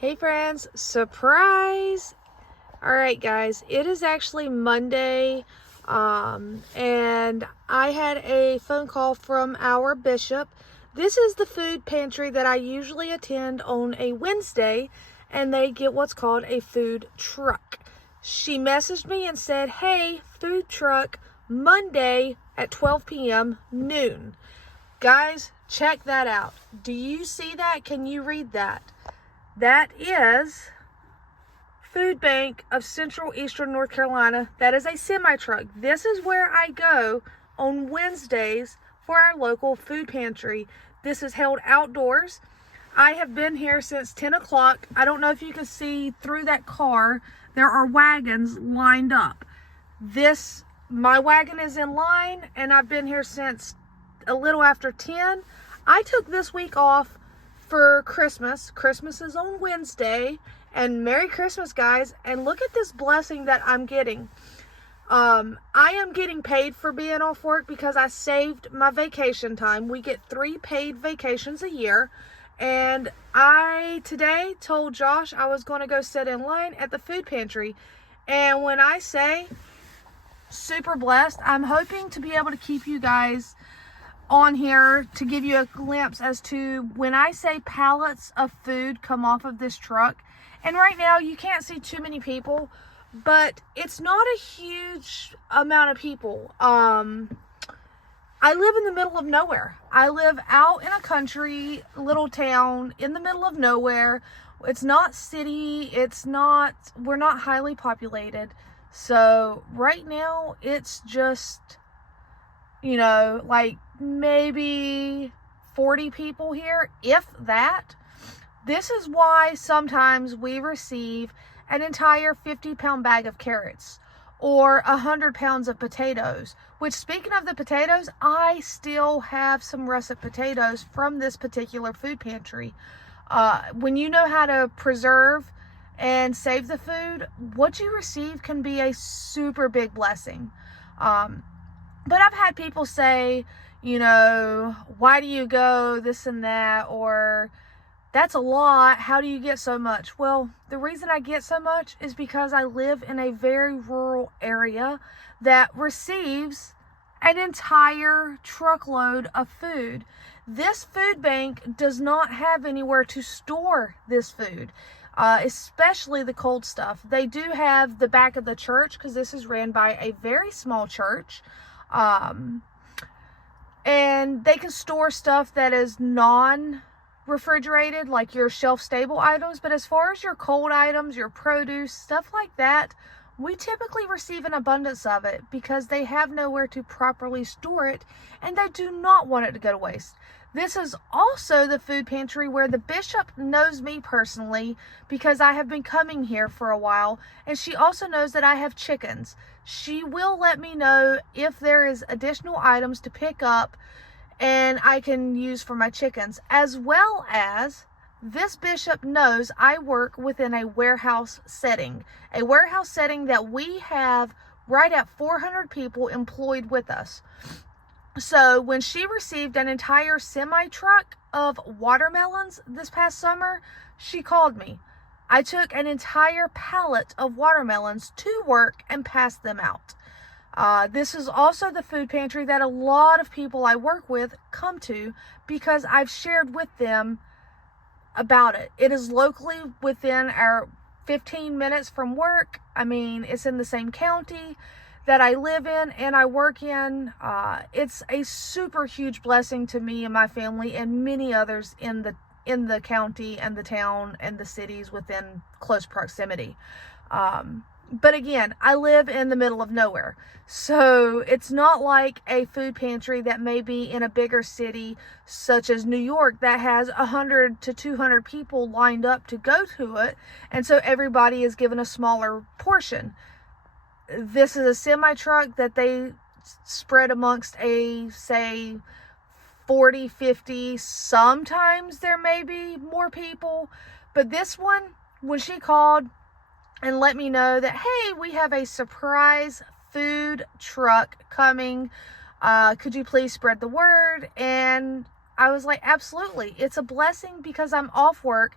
Hey friends, surprise! Alright guys, it is actually Monday, and I had a phone call from our bishop. This is the food pantry that I usually attend on a Wednesday, and they get what's called a food truck. She messaged me and said, hey, food truck, Monday at 12 p.m. noon. Guys, check that out. Do you see that? Can you read that? That is Food Bank of Central Eastern North Carolina. That is a semi-truck. This is where I go on Wednesdays for our local food pantry. This is held outdoors. I have been here since 10 o'clock. I don't know if you can see through that car. There are wagons lined up. My wagon is in line, and I've been here since a little after 10. I took this week off for Christmas. Christmas is on Wednesday, and Merry Christmas, guys. And look at this blessing that I'm getting. I am getting paid for being off work because I saved my vacation time. We get 3 paid vacations a year, and I today told Josh I was going to go sit in line at the food pantry. And when I say super blessed, I'm hoping to be able to keep you guys on here to give you a glimpse as to when I say pallets of food come off of this truck. And right now you can't see too many people, but it's not a huge amount of people. I live in the middle of nowhere. I live out in a country little town in the middle of nowhere. It's not city. We're not highly populated. So right now it's just, like maybe 40 people here, if that. This is why sometimes we receive an entire 50-pound bag of carrots or 100 pounds of potatoes, which, speaking of the potatoes, I still have some russet potatoes from this particular food pantry. When you know how to preserve and save the food, what you receive can be a super big blessing. But I've had people say, why do you go, this and that, or that's a lot, how do you get so much? Well, the reason I get so much is because I live in a very rural area that receives an entire truckload of food. This food bank does not have anywhere to store this food, especially the cold stuff. They do have the back of the church, because this is ran by a very small church. And they can store stuff that is non-refrigerated, like your shelf-stable items. But as far as your cold items, your produce, stuff like that, we typically receive an abundance of it because they have nowhere to properly store it, and they do not want it to go to waste. This is also the food pantry where the bishop knows me personally because I have been coming here for a while, and she also knows that I have chickens. She will let me know if there is additional items to pick up and I can use for my chickens, as well as this bishop knows I work within a warehouse setting that we have right at 400 people employed with us. So when she received an entire semi-truck of watermelons this past summer, she called me. I took an entire pallet of watermelons to work and passed them out. This is also the food pantry that a lot of people I work with come to because I've shared with them about it. It is locally within our 15 minutes from work. I mean, it's in the same county that I live in and I work in. It's a super huge blessing to me and my family and many others in the county and the town and the cities within close proximity. But again, I live in the middle of nowhere. So it's not like a food pantry that may be in a bigger city such as New York that has 100 to 200 people lined up to go to it. And so everybody is given a smaller portion. This is a semi-truck that they spread amongst say 40, 50, sometimes there may be more people. But this one, when she called and let me know that, hey, we have a surprise food truck coming, could you please spread the word? And I was like, absolutely. It's a blessing because I'm off work.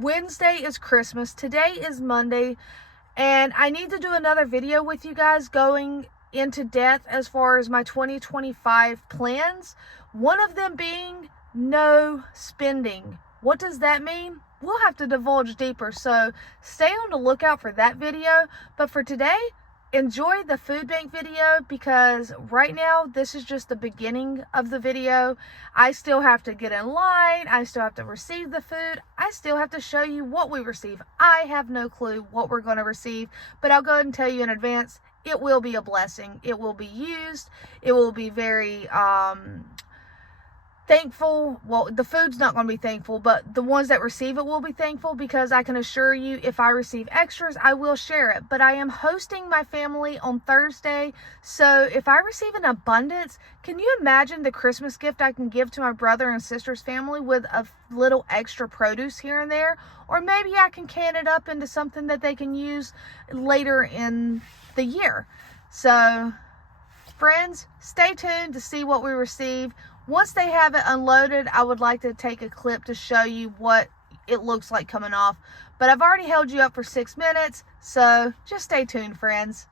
Wednesday is Christmas. Today is Monday. And I need to do another video with you guys going into depth as far as my 2025 plans. One of them being no spending. What does that mean? We'll have to divulge deeper. So stay on the lookout for that video. But for today, enjoy the food bank video, because right now this is just the beginning of the video. I still have to get in line. I still have to receive the food. I still have to show you what we receive. I have no clue what we're going to receive, but I'll go ahead and tell you in advance, it will be a blessing. It will be used. It will be very thankful. Well, the food's not going to be thankful, but the ones that receive it will be thankful, because I can assure you, if I receive extras, I will share it. But I am hosting my family on Thursday, so if I receive an abundance, can you imagine the Christmas gift I can give to my brother and sister's family with a little extra produce here and there? Or maybe I can can it up into something that they can use later in the year. So friends, stay tuned to see what we receive. Once they have it unloaded, I would like to take a clip to show you what it looks like coming off. But I've already held you up for 6 minutes, so just stay tuned, friends.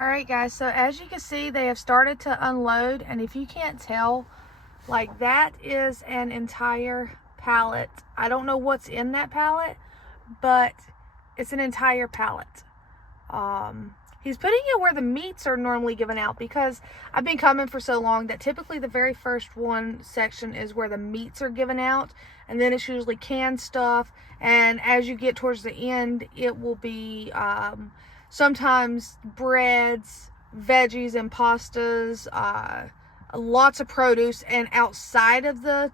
Alright guys, so as you can see, they have started to unload, and if you can't tell, like, that is an entire pallet. I don't know what's in that pallet, but it's an entire pallet. He's putting it where the meats are normally given out, because I've been coming for so long that typically the very first one section is where the meats are given out, and then it's usually canned stuff, and as you get towards the end, it will be sometimes breads, veggies, and pastas, lots of produce. And outside of the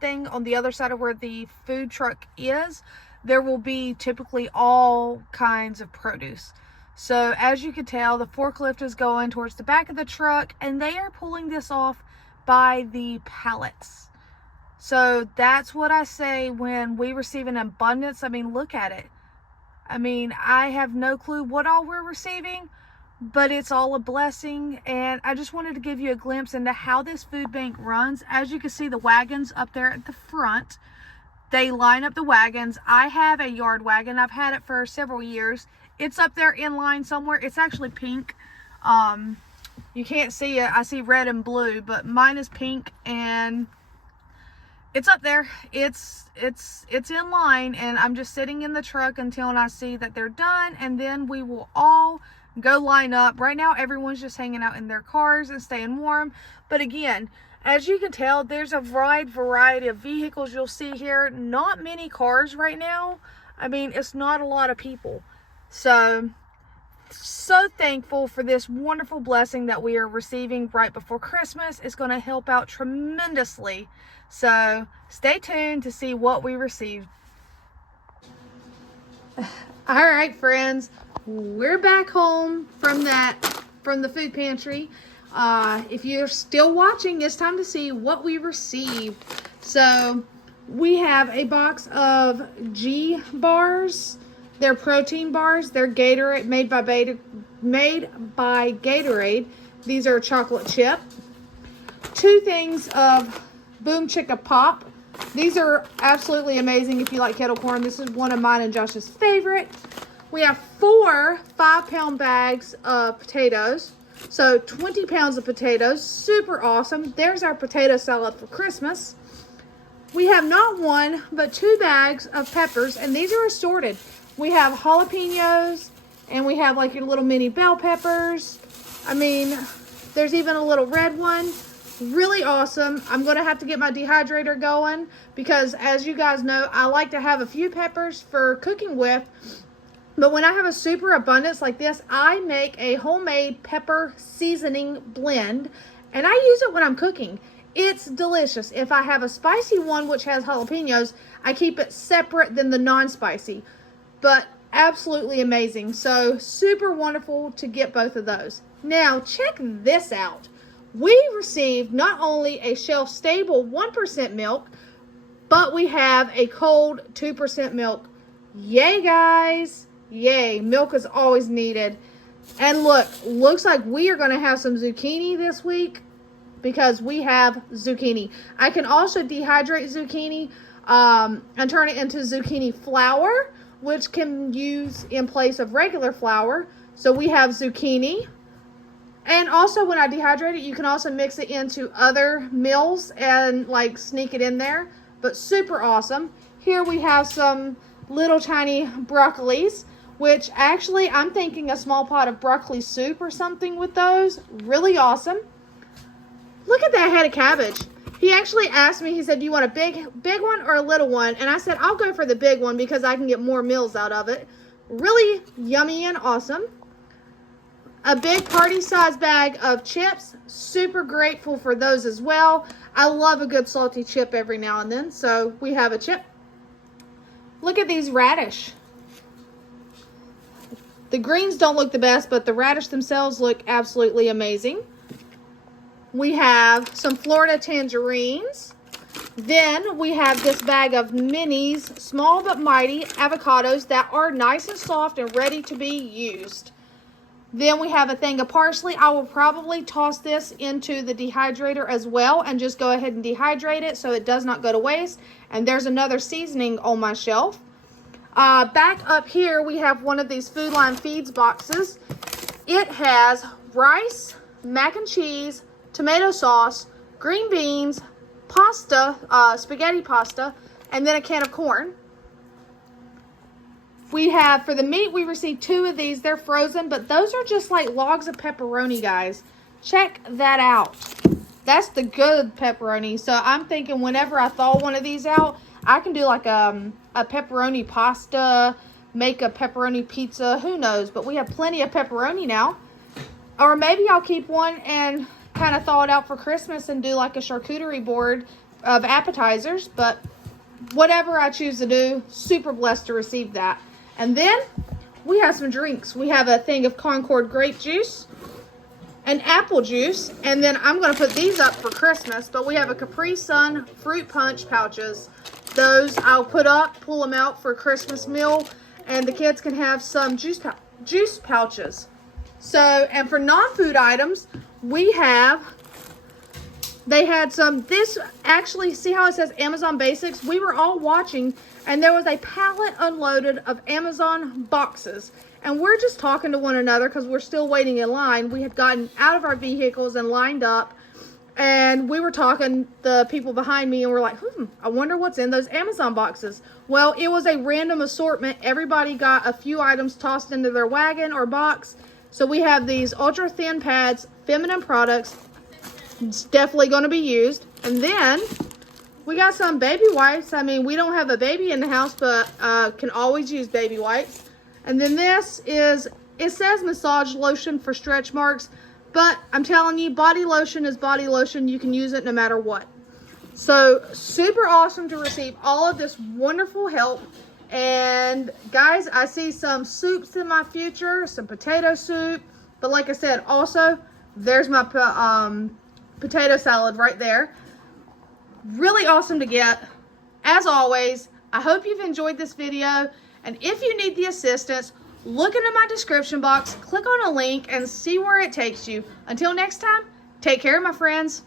thing, on the other side of where the food truck is, there will be typically all kinds of produce. So as you can tell, the forklift is going towards the back of the truck, and they are pulling this off by the pallets. So that's what I say when we receive an abundance. I mean, look at it. I mean, I have no clue what all we're receiving, but it's all a blessing. And I just wanted to give you a glimpse into how this food bank runs. As you can see, the wagons up there at the front, they line up the wagons. I have a yard wagon. I've had it for several years. It's up there in line somewhere. It's actually pink. You can't see it. I see red and blue, but mine is pink, and it's up there. It's in line, and I'm just sitting in the truck until I see that they're done, and then we will all go line up. Right now, everyone's just hanging out in their cars and staying warm. But again, as you can tell, there's a wide variety of vehicles you'll see here. Not many cars right now. I mean, it's not a lot of people. So thankful for this wonderful blessing that we are receiving right before Christmas. It's going to help out tremendously. So stay tuned to see what we received. All right, friends, we're back home from the food pantry. If you're still watching, it's time to see what we received. So we have a box of G bars. They're protein bars. They're Gatorade, made by Gatorade. These are chocolate chip. 2 things of Boom Chicka Pop. These are absolutely amazing if you like kettle corn. This is one of mine and Josh's favorite. We have 4 5-pound bags of potatoes. So 20 pounds of potatoes. Super awesome. There's our potato salad for Christmas. We have not 1, but 2 bags of peppers, and these are assorted. We have jalapenos, and we have like your little mini bell peppers. I mean, there's even a little red one. Really awesome. I'm going to have to get my dehydrator going, because as you guys know, I like to have a few peppers for cooking with. But when I have a super abundance like this, I make a homemade pepper seasoning blend, and I use it when I'm cooking. It's delicious. If I have a spicy one which has jalapenos, I keep it separate than the non-spicy. But absolutely amazing. So super wonderful to get both of those. Now check this out. We received not only a shelf-stable 1% milk, but we have a cold 2% milk. Yay, guys. Yay. Milk is always needed. And look, looks like we are going to have some zucchini this week. because we have zucchini. I can also dehydrate zucchini and turn it into zucchini flour, which can use in place of regular flour. So we have zucchini. And also when I dehydrate it, you can also mix it into other meals and like sneak it in there. But super awesome. Here we have some little tiny broccolis, which actually I'm thinking a small pot of broccoli soup or something with those. Really awesome. Look at that head of cabbage. He actually asked me, he said, do you want a big one or a little one? And I said, I'll go for the big one because I can get more meals out of it. Really yummy and awesome. A big party size bag of chips. Super grateful for those as well. I love a good salty chip every now and then. So we have a chip. Look at these radish. The greens don't look the best, but the radish themselves look absolutely amazing. We have some Florida tangerines. Then we have this bag of minis, small but mighty avocados that are nice and soft and ready to be used. Then we have a thing of parsley. I will probably toss this into the dehydrator as well and just go ahead and dehydrate it so it does not go to waste. And there's another seasoning on my shelf. Back up here, we have one of these Food Line Feeds boxes. It has rice, mac and cheese, tomato sauce, green beans, pasta, spaghetti pasta, and then a can of corn. We have, for the meat, we received 2 of these. They're frozen, but those are just like logs of pepperoni, guys. Check that out. That's the good pepperoni. So I'm thinking whenever I thaw one of these out, I can do like a pepperoni pasta, make a pepperoni pizza, who knows. But we have plenty of pepperoni now. Or maybe I'll keep one and kind of thaw it out for Christmas and do like a charcuterie board of appetizers. But whatever I choose to do, super blessed to receive that. And then we have some drinks. We have a thing of Concord grape juice and apple juice. And then I'm going to put these up for Christmas. But we have a Capri Sun fruit punch pouches. Those I'll put up, pull them out for a Christmas meal. And the kids can have some juice pouches. So, and for non-food items, they had some, this actually, see how it says Amazon Basics? We were all watching and there was a pallet unloaded of Amazon boxes. And we're just talking to one another because we're still waiting in line. We had gotten out of our vehicles and lined up. And we were talking, the people behind me, and we're like, I wonder what's in those Amazon boxes. Well, it was a random assortment. Everybody got a few items tossed into their wagon or box. So we have these ultra thin pads, feminine products. It's definitely going to be used. And then we got some baby wipes. I mean, we don't have a baby in the house, but can always use baby wipes. And then this is, it says massage lotion for stretch marks, but I'm telling you, body lotion is body lotion. You can use it no matter what. So super awesome to receive all of this wonderful help. And guys, I see some soups in my future, some potato soup. But like I said, also, there's my potato salad right there. Really awesome to get. As always, I hope you've enjoyed this video. And if you need the assistance, look into my description box, click on a link, and see where it takes you. Until next time, take care, my friends.